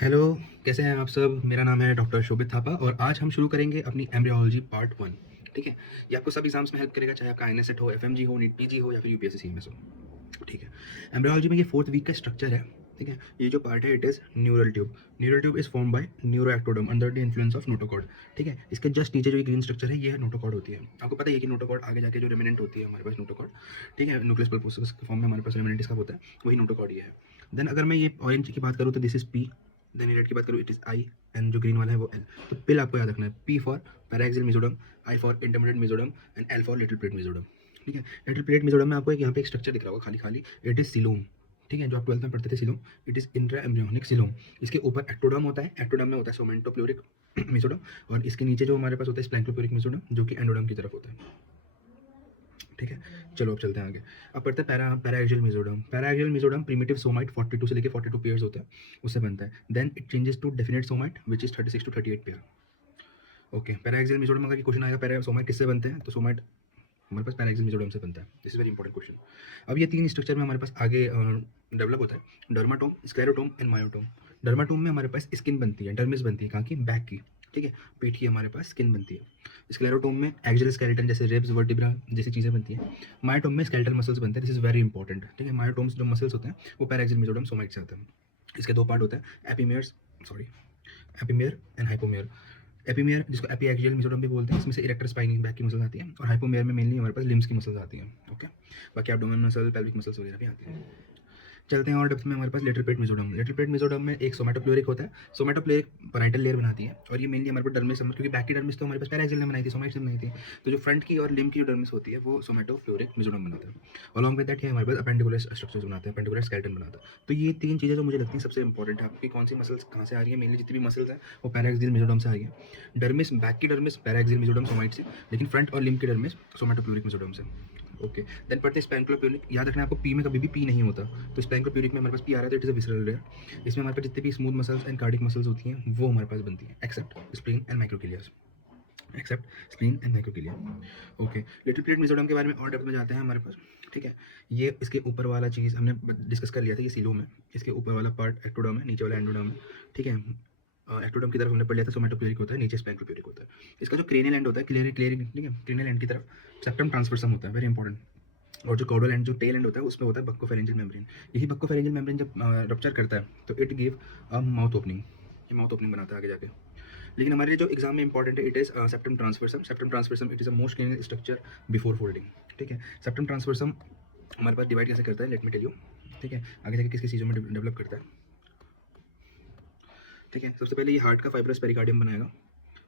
Hello, कैसे हैं आप सब? मेरा नाम है डॉक्टर शोभित थापा और आज हम शुरू करेंगे अपनी एम्ब्रियोलॉजी पार्ट 1। ठीक है? ये आपको सब एग्ज़ाम्स में हेल्प करेगा, चाहे आपका आईएनएसएट हो, एफएमजी हो, नीट पीजी हो या फिर यूपीएससी सीएमएस हो। ठीक है? एम्ब्रियोलॉजी में ये 4th वीक का स्ट्रक्चर है। ठीक है? ये जो पार्ट है it is neural tube. Neural tube is formed by neuroectoderm under the influence of notochord. ठीक है? इसके जस्ट नीचे जो ये ग्रीन स्ट्रक्चर है ये नोटोकॉर्ड होती है। आपको पता ही है कि नोटोकॉर्ड आगे जाके जो रेमिनेंट होती है हमारे पास नोटोकॉर्ड। ठीक है? न्यूक्लियस पल्पोसस के फॉर्म में हमारे पास रेमिनेंट इसका होता है, वही नोटोकॉर्ड ये है। देन अगर मैं ये ऑरेंज की बात करूँ तो this is P. Then red की बात करूँ इट इज़ आई एंड जो ग्रीन वाला है वो एल। तो पिल आपको याद रखना है, P for paraxial mesoderm, I for intermediate mesoderm and L for little plate mesoderm. ठीक है? लिटिल प्लेट मेसोडर्म में आपको एक यहाँ पे एक स्ट्रक्चर दिख रहा होगा खाली खाली, इट इज़ सीलोम। ठीक है? जो आप 12th में पढ़ते थे coelom, it is intra embryonic coelom. इसके ऊपर एक्टोडर्म होता है, एक्टोडर्म में होता है सोमेंटोप्ल्यूरिक मेसोडर्म और इसके नीचे जो हमारे पास होता है स्प्लैंक्टोप्ल्यूरिक मेसोडर्म जो कि एंडोडर्म की तरफ होता है। ठीक है? चलो अब चलते हैं आगे। अब पढ़ते हैं paraxial mesoderm. Paraxial mesoderm primitive somite 42 से लेके 42 पेयर्स होते हैं, उससे बनता है। Then it changes to definite somite which is 36 to 38 पेयर। ओके, पैराएक्सियल मेसोडर्म अगर क्वेश्चन आएगा पैरा सोमाइट किससे बनते हैं, तो सोमाइट हमारे पास पैराएक्सियल मेसोडर्म से बनता है। This is very important question. अब ये तीन स्ट्रक्चर में हमारे पास आगे डेवलप होता है, dermatome, sclerotome and myotome. Dermatome में हमारे पास स्किन बनती है, डर्मिस बनती है, कहाँ की? बैक की। ठीक है? पेट की हमारे पास स्किन बनती है। स्क्लेरोटोम में एक्सियल स्केलेटन जैसे रिब्स, वर्टिब्रा जैसी चीज़ें बनती हैं। मायोटोम में स्केलेटल मसल्स बनते हैं। This is very important. ठीक है? मायोटोम्स जो मसल्स होते हैं वो पैराएक्सियल मेसोडर्म सोमाइट से आते हैं। इसके दो पार्ट होते हैं, एपीमेयर्स, सॉरी, एपीमेयर एंड हाइपोमेयर। एपीमेयर जिसको एपीएक्सियल मेसोडर्म भी बोलते हैं, इसमें से इरेक्टर स्पाइनी बैक की मसल्स आती हैं और हाइपोमेयर में मेनली हमारे पास लिम्स की मसल्स आती हैं। ओके, बाकी एब्डोमेन मसल, पेल्विक मसल्स वगैरह भी आती हैं। चलते हैं और डेप्थ में हमारे पास lateral plate mesoderm. Lateral plate mesoderm में एक सोमैटोप्ल्यूरिक होता है। सोमैटोप्ल्यूरिक पैराइटल लेयर बनाती है और ये मेनली हमारे पास डर्मिस, क्योंकि बैक की डर्मिस तो हमारे पास पैराक्सियल ने बनाई थी, सोमाइट से बनाई थी। तो जो फ्रंट की और लिम्ब की जो डर्मिस होती है वो सोमैटोप्ल्यूरिक मेसोडर्म बनाता है। अलॉन्ग विद दैट ये हमारे पास अपेंडिकुलर स्ट्रक्चर्स बनाते हैं, अपेंडिकुलर स्केलेटन बनाता है। तो ये तीन चीज़ें जो मुझे लगती हैं सबसे इंपॉर्टेंट है, आपकी कौन सी मसल्स कहाँ से आ रही है, मेनली जितनी भी मसल्स हैं वो पैराक्सियल मेसोडर्म से आ रही है। डर्मिस, बैक की डर्मिस पैराक्सियल मेसोडर्म सोमाइट से, लेकिन फ्रंट और लिम्ब की डर्मिस सोमैटोप्ल्यूरिक मेसोडर्म से। ओके, देन पढ़ते हैं स्पैंक्लोप्यूरिक। याद रखना है आपको, पी में कभी भी पी नहीं होता। तो स्पैंक्लोप्यूरिक में हमारे पास पी आ रहा है तो it is a visceral layer. इसमें हमारे पास जितनी भी smooth muscles and cardiac muscles होती हैं वो हमारे पास बनती हैं, except spleen and microglia. Except spleen and microglia. Okay, little plate mesoderm के बारे में और डेप्थ में जाते हैं हमारे पास। ठीक है? ये इसके ऊपर वाला चीज़ हमने डिस्कस कर लिया था, ये सीलोम है। इसके ऊपर वाला पार्ट एक्टोडर्म है, नीचे वाला एंडोडर्म है। ठीक है? एक्टोडर्म की तरफ हमने पढ़ लिया था सोमैटोप्ल्यूरिक होता है, नीचे स्पैंक्लोप्यूरिक होता है। इसका जो क्रेनियल एंड होता है, क्लियर क्लियर, ठीक है, क्रेनियल एंड की तरफ सेप्टम ट्रांसवर्सम होता है, वेरी इंपॉर्टेंट। और जो कॉर्डल एंड, जो टेल एंड होता है उसमें होता है बक्कोफेरेंजियल मेम्ब्रेन। यही बक्कोफेरेंजियल मेम्ब्रेन जब रप्चर करता है तो it give a mouth opening, ये माउथ ओपनिंग बनाता है आगे जाके। लेकिन हमारे लिए जो एग्जाम में इंपॉर्टेंट है it is septum transversum. Septum transversum it is a most cranial structure before folding. ठीक है? सेप्टम ट्रांसवर्सम हमारे पास डिवाइड कैसे करता है, लेट मी टेल यू। ठीक है? आगे जाके किस किस चीज़ों में डेवलप करता है। ठीक है? सबसे पहले ये हार्ट का फाइब्रस पेरिकार्डियम बनाएगा,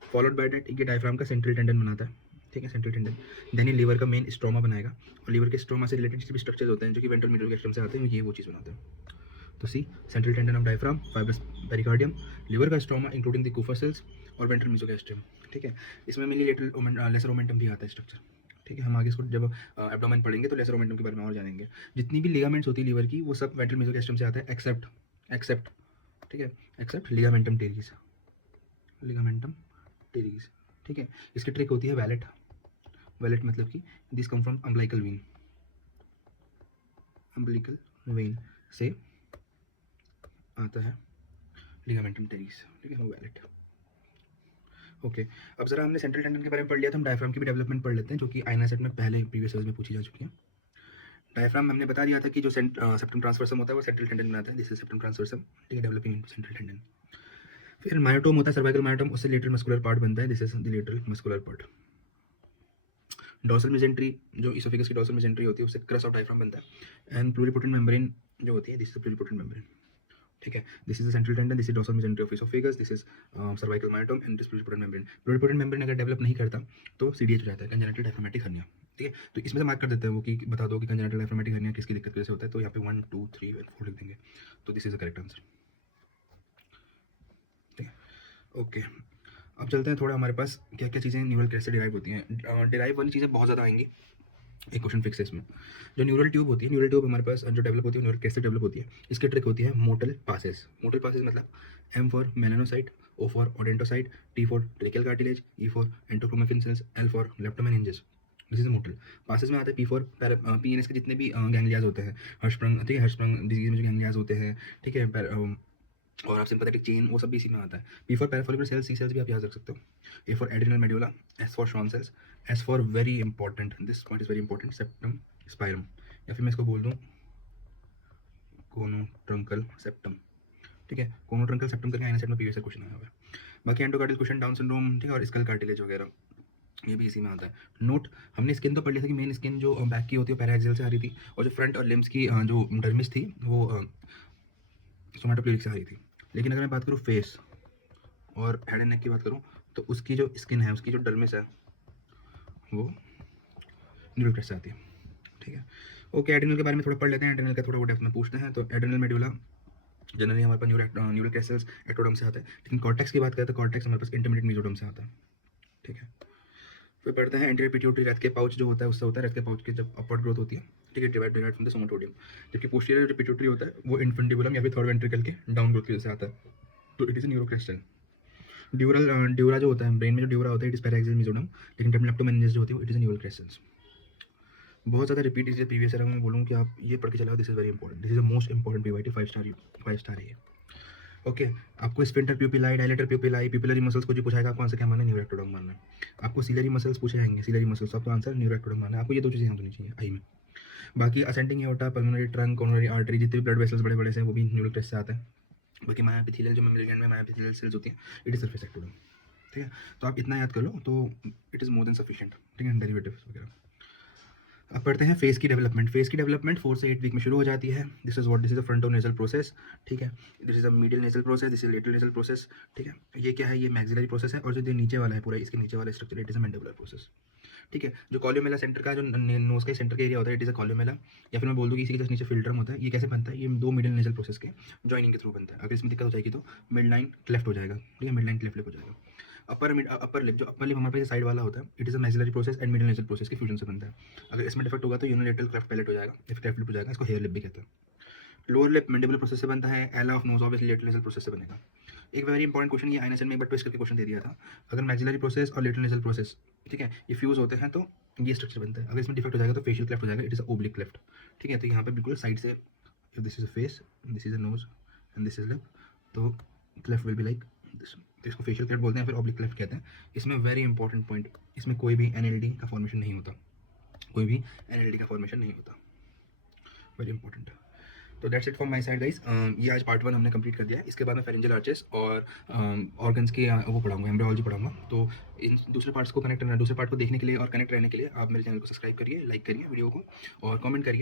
फॉलोड बाय दैट ये डायफ्राम का सेंट्रल टेंडन बनाता है। ठीक है? Central tendon. देन ये लीवर का मेन स्ट्रोमा बनाएगा और लीवर के स्ट्रोमा से रिलेटेड जितने भी स्ट्रक्चर्स होते हैं जो कि वेंट्रल मीडियल गैस्ट्रम से आते हैं, ये वो चीज़ बनाते हैं। तो C, central tendon of diaphragm, fibrous pericardium, liver का stroma including the Kupffer cells और वेंट्रल मीसोगैस्ट्रियम। ठीक है? इसमें मेनली लेसर ओमेंटम भी आता है स्ट्रक्चर। ठीक है? हम आगे इसको जब एब्डोमेन पढ़ेंगे तो लेसर ओमेंटम के बारे में और जानेंगे। जितनी भी लिगामेंट्स होती है लीवर की वो सब वेंट्रल मीसोगैस्ट्रियम से आता है, एक्सेप्ट एक्सेप्ट ठीक है, except ligamentum teres, ligamentum teres. ठीक है? इसकी ट्रिक होती है वैलेट। वैलेट मतलब कि this come from umbilical when, umbilical when से आता है लिगामेंटम टेरिस। ठीक है? वो वैलेट। ओके, अब जरा हमने सेंट्रल टेंडन के बारे में पढ़ लिया था, हम डायफ्राम की भी डेवलपमेंट पढ़ लेते हैं जो कि आईना सेट में पहले प्रीवियस ईयर्स में पूछी जा चुकी है। डायफ्राम हमने बता दिया था कि जो सेप्टम ट्रांसवर्सम होता है वो सेंट्रल टेंडन बनाता है, दिस इज सेप्टम ट्रांसवर्सम। ठीक है? Developing in central tendon. फिर मायोटोम होता है, सर्वाइकल मायोटोम, उससे लेटरल मस्कुलर पार्ट बनता है, this is the lateral muscular part. Dorsal mesentery, जो इसोफेगस की डॉर्सल मेजेंट्री होती है उससे क्रस ऑफ डायफ्राम बनता है। एंड प्लूरिपोटेंट मेम्ब्रेन जो होती है, दिस इज प्लूरिपोटेंट मेम्ब्रेन। ठीक है? This is the central tendon, this is dorsal mesentery of oesophagus, this is cervical myotome and this pluripotent membrane. Pluripotent membrane अगर develop नहीं करता तो सीडीएच हो जाता है, कंजेनिटल डायफ्रामेटिक हर्निया। ठीक है? तो इसमें से मार्क कर देते हैं वो कि बता दो कि कंजेनिटल डायफ्रामेटिक हर्निया किसकी दिक्कत वजह से होता है, तो यहाँ पे 1 2 3 और 4 लिख देंगे। तो this is the correct answer. ठीक है? ओके, अब चलते हैं थोड़ा हमारे पास क्या क्या चीज़ें न्यूरल कैसे डिराइव होती हैं। डिराइव वाली चीज़ें बहुत ज़्यादा आएंगी, एक क्वेश्चन फिक्स है इसमें। जो न्यूरल ट्यूब होती है, न्यूरल ट्यूब हमारे पास जो डेवलप होती है, न्यूरल कैसे डेवलप होती है, इसकी ट्रिक होती है मोटल पासेस। मोटल पासेस मतलब M for melanocyte, O for odontocyte, T for tracheal cartilage, E for enterochromaffin cells, L for leptomeninges. This is motel passes में आता है। पी फॉर पीएनएस के जितने भी गैंग्लियाज होते हैं, हर्षप्रंग, ठीक है, हर्षप्रंग डिजीज में जो गैंग्लियाज होते हैं, ठीक है, और आप सिंपैथेटिक चेन वो सब भी इसी में आता है। P for parafollicular cells, C cells भी आप याद रख सकते हो। A for adrenal medulla, S for Schwann cells, S for very important, this point is very important, septum spurium, या फिर मैं इसको बोल दूँ कोनोट्रंकल सेप्टम। ठीक है, कोनोट्रंकल सेप्टम करके आईना सेट में प्रीवियस क्वेश्चन आया हुआ है। बाकी एंडोकार्डियल क्वेश्चन, डाउन सिंड्रोम, ठीक है, और स्कल कार्टिलेज वगैरह ये भी इसी में आता है। नोट, हमने स्किन तो पढ़ लिया था कि मेन स्किन जो बैक की होती है पैराक्सियल से आ रही थी, और जो फ्रंट और लिम्स की जो डर्मिस थी वो सोमैटोप्लेरिक से आ रही थी। लेकिन अगर मैं बात करूँ फेस और हेड एंड नेक की बात करूँ, तो उसकी जो स्किन है, उसकी जो डर्मिस है वो न्यूरोक्रेस्ट से आती है। ठीक है, ओके, एड्रिनल के बारे में थोड़ा पढ़ लेते हैं। एड्रिनल का थोड़ा वो डेप्थ में पूछते हैं। तो एड्रिनल मेड्यूला जनरली हमारे पास न्यूरल क्रेस्टल्स एक्टोडर्म से आता है, लेकिन कॉर्टेक्स की बात करें तो कॉर्टेक्स हमारे पास इंटरमीडिएट मेसोडर्म से आता है। ठीक है, फिर पढ़ते हैं एंटीरियर पिट्यूटरी रथ के पाउच जो होता है उससे होता है। रथ के पाउच की जब अपवर्ड ग्रोथ होती है, ठीक है, डिवाइड फ्रॉम द सोमेटोडियम, जबकि पोस्टीरियर जो पिट्यूटरी होता है वो इन्फेंटिबुलम या फिर थर्ड वेंट्रिकल के डाउन ग्रोथ की वजह से आता है। तो इट इज न्यूरोक्रेस्टल। ड्यूरा जो होता है ब्रेन में, जो ड्यूरा होता है इट इज पैराक्सियल मेसोडर्म, लेकिन लेप्टोमेनिंजेस जो होती है इट इज न्यूरल क्रेस्टल्स। बहुत ज़्यादा रिपीट इसे प्रीवियस ईयर में बोलूँ कि आप ये पढ़ के चलाओ, this is very important, this is the most important PYT 5 star है ये। ओके, आपको sphincter pupillae, dilator pupillae, pupillary muscles को जो पूछाएगा आपको आंसर क्या मानना है, न्यूरोएक्टोडर्म मानना है। आपको सिलरी मसल्स पूछे जाएंगे, सिलरी मसल्स, आपको आंसर न्यूरोएक्टोडर्म मानना है। आपको ये दो चीज़ें याद होनी चाहिए आई में। बाकी ascending aorta, pulmonary trunk, coronary artery, जितने भी ब्लड वेसल्स बड़े बड़े से वो भी न्यूरल क्रेस्ट से आते हैं। बाकी मायोएपिथेलियल जो मेमोरी ग्लैंड में मायोएपिथेलियल सेल्स होती हैं इट इज सरफेस एक्टोडर्म। ठीक है, तो आप इतना याद कर लो तो it is more than sufficient. ठीक है, डेरिवेटिव्स वगैरह। अब पढ़ते हैं फेस की डेवलपमेंट। फेस की डेवलपमेंट 4 से 8 वीक में शुरू हो जाती है। This is a fronto nasal process. ठीक है, this is a medial nasal process, this is lateral nasal process. ठीक है, ये क्या है, ये मैक्सिलरी प्रोसेस है, और जो नीचे वाला है पूरा इसके नीचे वाला structure it is a mandibular process. ठीक है, जो कॉल्यूमेला सेंटर का जो नोज का सेंटर का एरिया होता है इट इज अ कॉल्यूमेला, या फिर मैं बोल दूँ कि इसी के जस्ट नीचे फिल्ट्रम होता है। ये कैसे बनता है, ये दो मिडिल नेजल प्रोसेस के जॉइनिंग के थ्रू बनता है। अगर इसमें दिक्कत हो जाएगी तो मिड लाइन क्लेफ्ट हो जाएगा। ठीक है, मिड लाइन क्लेफ्ट हो जाएगा। अपर लिप, जो अपर लिप हमारे पास साइड वाला होता है it is a maxillary process and middle nasal process के फ्यूजन से बनता है। अगर इसमें डिफेक्ट होगा तो यूनिलेटरल क्लेफ्ट पैलेट हो जाएगा, या फिर क्लेफ्ट लिप हो जाएगा, इसको हेयर लिप भी कहते हैं। लोअर लिप मैंडिबुलर प्रोसेस से बनता है। एला of nose obviously lateral nasal process से बनेगा। एक वेरी इंपॉर्टेंट क्वेश्चन, ये आईएनएसएन में एक बार ट्विस्ट करके क्वेश्चन दे दिया था। अगर मैक्सिलरी प्रोसेस और लेटरल नेजल प्रोसेस, ठीक है, ये फ्यूज होते हैं तो ये स्ट्रक्चर बनता है। अगर इसमें डिफेक्ट हो जाएगा तो फेशियल क्लेफ्ट हो जाएगा, इट इज ओब्लिक क्लेफ्ट। ठीक है, तो यहाँ पे बिल्कुल साइड से, if this is a face, this is a nose and this is lip, तो cleft will be like this. तो इसको फेशियल क्लेफ्ट बोलते हैं, फिर ऑब्लिक क्लेफ्ट कहते हैं। इसमें वेरी इंपॉर्टेंट पॉइंट, इसमें कोई भी एनएलडी का फॉर्मेशन नहीं होता, कोई भी एनएलडी का फॉर्मेशन नहीं होता, वेरी इंपॉर्टेंट। तो that's it from my side guys. ये आज पार्ट 1 हमने कंप्लीट कर दिया है। इसके बाद मैं फेरेंजियल आर्चेस और ऑर्गन्स के वो पढ़ाऊंगा, एम्ब्रियोलॉजी पढ़ाऊंगा। तो इन दूसरे पार्ट्स को कनेक्ट, दूसरे पार्ट को देखने के लिए और कनेक्ट रहने के लिए आप मेरे चैनल को सब्सक्राइब करिए, लाइक करिए वीडियो को, और कमेंट करिए।